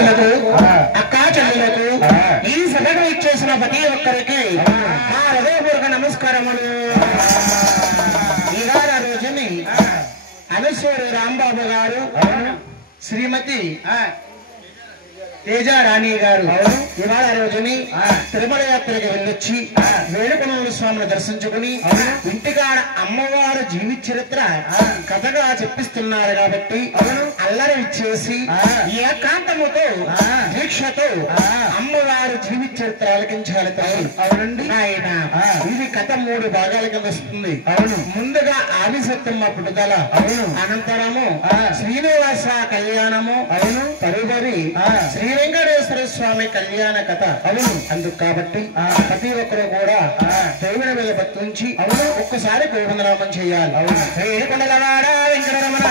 పెద్దలకు అక్కా చెల్లెలకు ఈ సభకు ఇచ్చేసిన ప్రతి ఒక్కరికి మా హృదయపూర్వక నమస్కారములు. ఇవాళ రోజుని అనసూరి రాంబాబు గారు శ్రీమతి తేజారాణి గారు ఇవాళ రోజుని తిరుమల యాత్రకి వెళ్ళొచ్చి వేణుకొండల స్వామిని దర్శించుకుని ఇంటికాడ అమ్మవారు జీవిత చరిత్ర కథగా చెప్పిస్తున్నారు కాబట్టి అల్లరి ఇచ్చేసి ఏకాంతముతో దీక్షతో అమ్మవారు జీవిత చరిత్ర ఆలకించాలి. అవునండి ఆయన ఇది కథ 3 భాగాల కింద వస్తుంది. అవును, ముందుగా ఆదిశక్తమ్మ పుట్టుదల, అవును, అనంతరము శ్రీనివాస కళ్యాణము, అవును, తరువారి శ్రీ వెంకటేశ్వర స్వామి కళ్యాణ కథ. అవును, అందుకు కాబట్టి ప్రతి ఒక్కరు కూడా దేవుని మీద భక్తి ఉంచి అవును ఒక్కసారి గోవిందనామం చేయాలి. అవును, వేడుకొండలవాడ వెంకటరమణ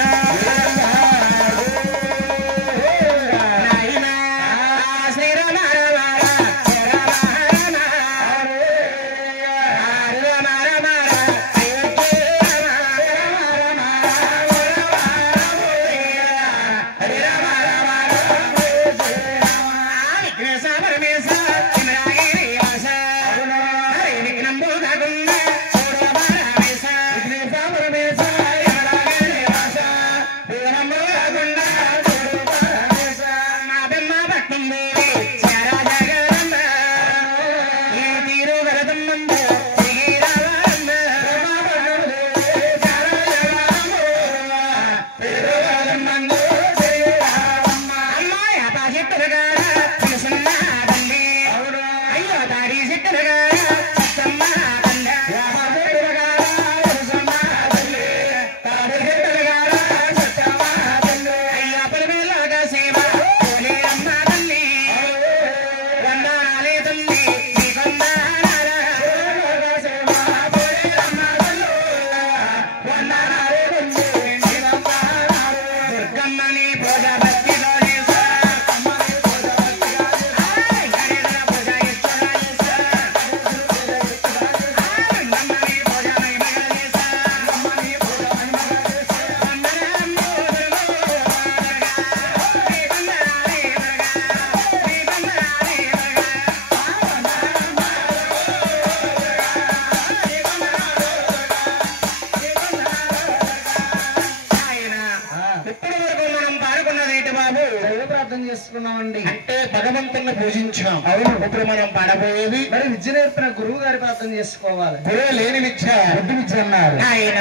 అంటే భగవంతుని పూజించాం. అవును, ఇప్పుడు మనం పడబోయేది మరి విద్య నేర్పిన గురువు గారి ప్రార్థన చేసుకోవాలి. గురువు లేని విద్య బుద్ధి విద్య అన్నారు ఆయన.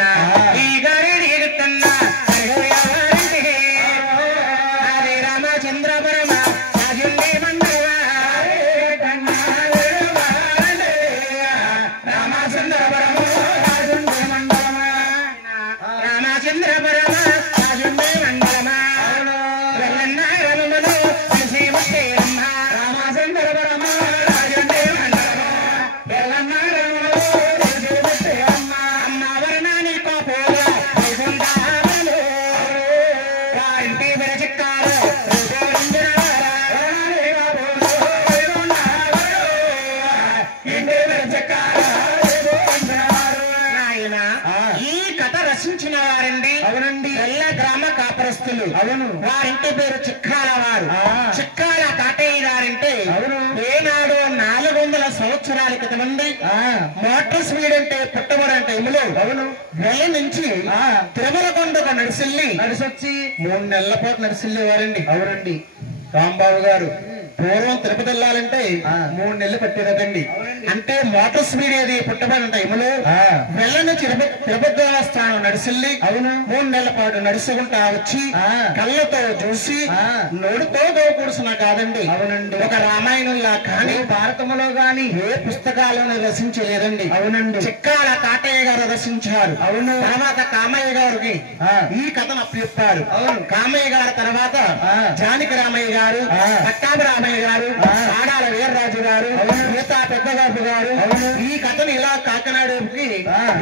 రామచంద్ర పరమ రామచంద్ర పరమ రామచంద్ర పరమ అవును, వారింటి పేరు చిక్కాల వారు. చిక్కాల తాతయ్య గారంటే ఏనాడు 400 సంవత్సరాల క్రితం నుండి మోటార్ స్పీడ్ అంటే పుట్టబడిన టైంలో అవును వేల నుంచి తిరుమల కొండకు నడిసొచ్చి 3 నెలల పాటు నడిచెళ్ళేవారండి. అవునండి, రాంబాబు గారు పూర్వం తిరుపతి వెళ్ళాలంటే 3 నెలలు పట్టేదటండి. అంటే మోటార్ స్పీడ్ ఏది పుట్టబడిన టైంలో వెళ్ళ నుంచి తిరుపతి దేవస్థానం నడిచెళ్ళి అవును 3 నెలల పాటు నడుచుకుంటా వచ్చి కళ్ళతో చూసి నోడుతో కూర్చున్నా కాదండి. అవునండి, ఒక రామాయణంలా కానీ భారతంలో గాని ఏ పుస్తకాలను రచించలేదండి. అవునండి, చిక్కాల తాతయ్య గారు రచించారు. అవును, తర్వాత కామయ్య గారికి ఈ కథను అప్పచెప్పారు. అవును, కామయ్య గారి తర్వాత జానకి రామయ్య గారు, పట్టాభి రామయ్య గారు, ఆడాల వీర్రాజు గారు, మిగతా పెద్దబాబు గారు ఈ కథను ఇలా కాకినాడకి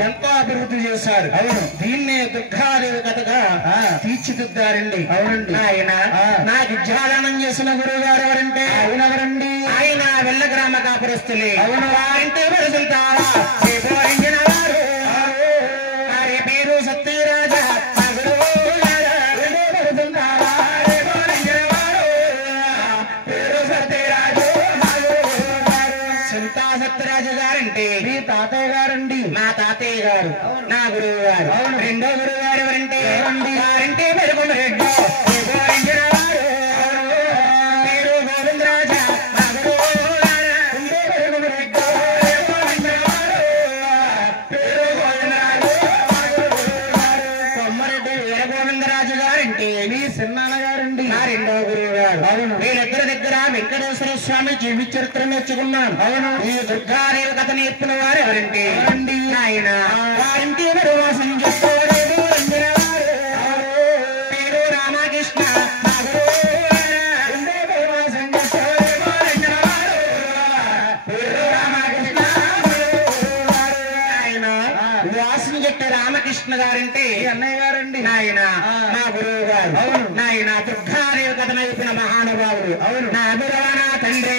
ఎంతో అభివృద్ధి చేశారు. అవును, దీన్నే దుర్గాదేవి కథగా తీర్చిదిద్దారండి. అవునండి, ఆయన నాకు విద్యాదానం చేసిన గురువు గారు ఎవరంటే అవునవరండి ఆయన వెళ్ళ గ్రామ కాపురస్తులే. అవును, వారింటే వెళ్తారా వారి పేరు సత్యరాజా వారింటి పెరుగుమ రెడ్డి గోవించిన వారు పేరు గోవిందరాజా కొమ్మరెడ్డి వీర గోవిందరాజు గారంటే మీ సిన్నాన్నగారండి నా రెండో గురువు గారు. అవును వీళ్ళిద్దరి దగ్గర వెంకటేశ్వర స్వామి జీవిత చరిత్ర నేర్చుకున్నాను. అవును ఈ దుర్గాదేవి కథ నేర్పిన వారు ఎవరంటే ఆయన వారింటి వాసం చేసుకోలేదు పేరు రామకృష్ణ వాసం చెట్టు రామకృష్ణ గారంటే అన్నయ్య గారండి నాయన నా గురువు గారు. అవును నాయన దుర్గాదేవి కథ నేర్పిన మహానుభావుడు. అవును నా అభిరవణ తండ్రి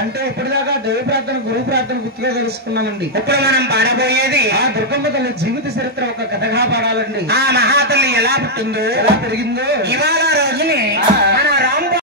అంటే ఇప్పటిదాకా దేవ ప్రార్థన గురువు ప్రార్థన గుర్తుగా తెలుసుకున్నామండి. ఇప్పుడు మనం పాడబోయేది ఆ దుర్గమ్మ తల్లి జీవిత చరిత్ర ఒక కథగా పాడాలండి. ఆ మహాతల్లి ఎలా పుట్టిందో ఎలా పెరిగిందో ఇవాళ రోజుని